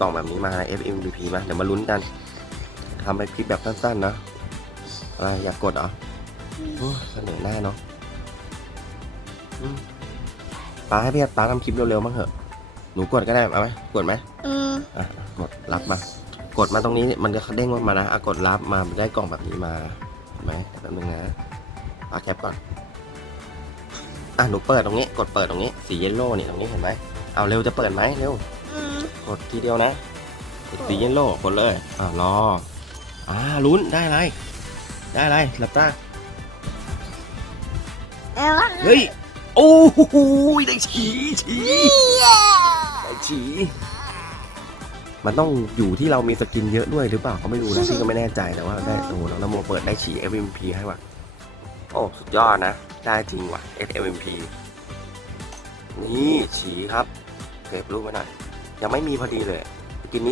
กล่องแบบนี้มา FMVP มา เดี๋ยวมาลุ้นกันทำไปคลิปแบบสั้นๆนะอะไรอยากกดเหรอโอ้ยเสนอหน้าเนาะอืมป้าให้พี่ป้าทำคลิปเร็วๆบ้างเหอะ หนูกดก็ได้เอาไหมกดไหมอืมอะกดรับมา กดมาตรงนี้มันจะเด้งมานะอะกดรับมาได้กล่องแบบนี้มาเห็นไหมแป๊บนึงนะป้าแคปก่อน อะหนูเปิดตรงนี้ กดเปิดตรงนี้ สีเยลโล่นี่ตรงนี้เห็นไหมเอาเร็วจะเปิดไหมเร็วอืม กดทีเดียวนะสีเยลโล่กดเลยอ่ารออ่าลุ้นได้อะไรได้อะไรหลับตาแล้วว่าเฮ้ยโอ้โหได้ฉีฉีได้ฉีมันต้องอยู่ที่เรามีสกินเยอะด้วยหรือเปล่าก็ไม่รู้นะพี่ก็ไม่แน่ใจแต่ว่าได้โอ้โหน้องนโมเปิดได้ฉี FMP ให้ว่ะโอ้สุดยอดนะ ได้จริงว่ะ FMP นี่ฉีครับ เก็บรูปไว้หน่อย ยังไม่มีพอดีเลย กินนิด